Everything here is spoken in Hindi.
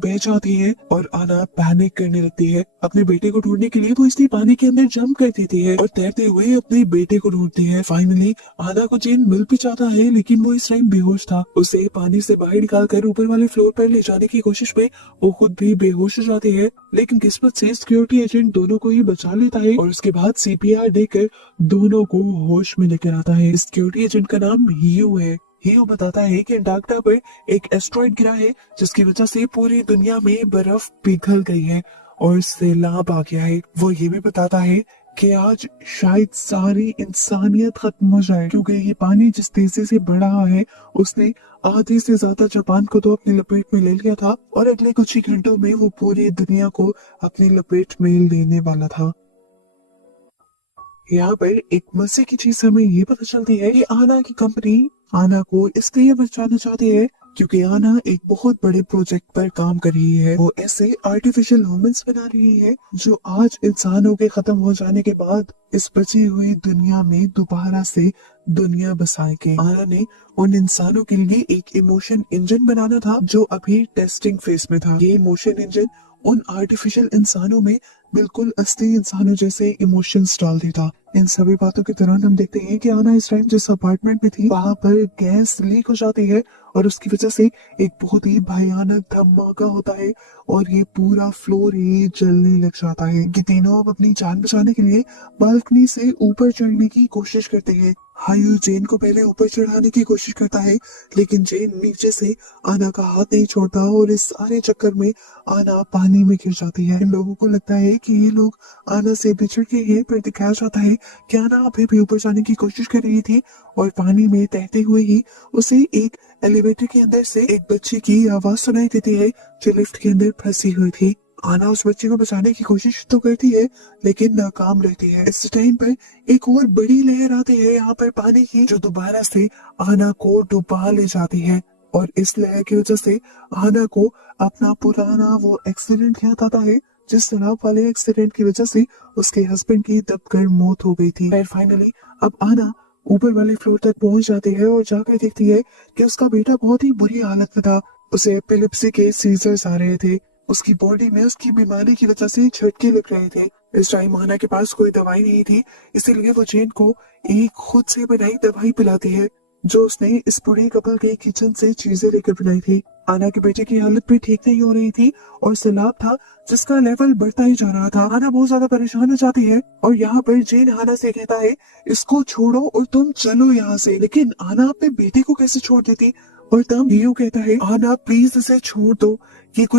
बह जाती है और आना पैनिक करने लगती है। अपने बेटे को ढूंढने के लिए वो इसलिए पानी के अंदर जंप कर देती है और तैरते हुए अपने बेटे को ढूंढती है। फाइनली आना को जेन मिल भी जाता है, लेकिन वो इस टाइम बेहोश था। उसे पानी से बाहर निकालकर ऊपर वाले फ्लोर पर ले जाने की कोशिश में वो खुद भी बेहोश हो जाती है, लेकिन किस्मत से सिक्योरिटी एजेंट दोनों को ही बचा लेता है और उसके बाद सीपीआर देकर दोनों को होश में लेकर आता है। सिक्योरिटी एजेंट का नाम हीयू है। हीयू बताता है कि अंटार्कटिका पर एक एस्ट्रॉइड गिरा है, जिसकी वजह से पूरी दुनिया में बर्फ पिघल गई है और सैलाब आ गया है। वो ये भी बताता है कि आज शायद सारी इंसानियत खत्म हो जाए, क्योंकि ये पानी जिस तेजी से बढ़ रहा है उसने आधे से ज्यादा जापान को तो अपनी लपेट में ले लिया था और अगले कुछ ही घंटों में वो पूरी दुनिया को अपनी लपेट में लेने वाला था। यहाँ पर एक मजे की चीज हमें ये पता चलती है कि आना की कंपनी आना को इसलिए बचाना चाहती है क्योंकि आना एक बहुत बड़े प्रोजेक्ट पर काम कर रही है। वो ऐसे आर्टिफिशियल ह्यूमंस बना रही है जो आज इंसानों के खत्म हो जाने के बाद इस बची हुई दुनिया में दोबारा से दुनिया बसाएंगे। आना ने उन इंसानों के लिए एक इमोशन इंजन बनाना था जो अभी टेस्टिंग फेज में था। ये इमोशन इंजन उन आर्टिफिशियल इंसानों में बिल्कुल असली इंसानों जैसे इमोशंस डाल देता। इन सभी बातों के दौरान हम देखते हैं कि आना इस टाइम जिस अपार्टमेंट में थी वहां पर गैस लीक हो जाती है और उसकी वजह से एक बहुत ही भयानक धमाका होता है और ये पूरा फ्लोर ही जलने लग जाता है। ये तीनों अब अपनी जान बचाने के लिए बालकनी से ऊपर चढ़ने की कोशिश करते हैं। हायू जेन को पहले ऊपर चढ़ाने की कोशिश करता है, लेकिन जेन नीचे से आना का हाथ नहीं छोड़ता और इस सारे चक्कर में आना पानी में गिर जाती है। इन लोगों को लगता है कि ये लोग आना से बिछड़ के हैं, पर दिखाया जाता है कि आना अभी भी ऊपर जाने की कोशिश कर रही थी और पानी में तैरते हुए ही उसे एक एलिवेटर के अंदर से एक बच्चे की आवाज सुनाई देती है जो लिफ्ट के अंदर फंसी हुई थी। आना उस बच्चे को बचाने की कोशिश तो करती है लेकिन नाकाम रहती है। इस टाइम पर एक और बड़ी लहर आती है यहाँ पर पानी की, जो दोबारा से आना को डुबा ले जाती है और इस लहर की वजह से आना को अपना पुराना वो एक्सीडेंट याद आता है जिस तालाब वाले एक्सीडेंट की वजह से उसके हस्बैंड की दबकर मौत हो गई थी। फाइनली अब आना ऊपर वाले फ्लोर तक पहुंच जाती है और जाकर देखती है कि उसका बेटा बहुत ही बुरी हालत में था। उसे एपिलेप्सी के सीजर्स आ रहे थे। उसकी बॉडी में उसकी बीमारी की वजह से झटके लग रहे थे। इस टाइम आना के पास कोई दवाई नहीं थी, इसीलिए वो जेन को एक खुद से बनाई दवाई पिलाती है जो उसने इस बूढ़े कपल के किचन से चीजें लेकर बनाई थी। आना के बेटे की हालत भी ठीक नहीं हो रही थी और सैलाब था जिसका लेवल बढ़ता ही जा रहा था। आना बहुत ज्यादा परेशान हो जाती है और यहाँ पर जेन आना से कहता है इसको छोड़ो और तुम चलो यहाँ से, लेकिन आना अपने बेटे को कैसे छोड़ देती और तब हीयू कहता है आना प्लीज इसे छोड़ दो, ये कुछ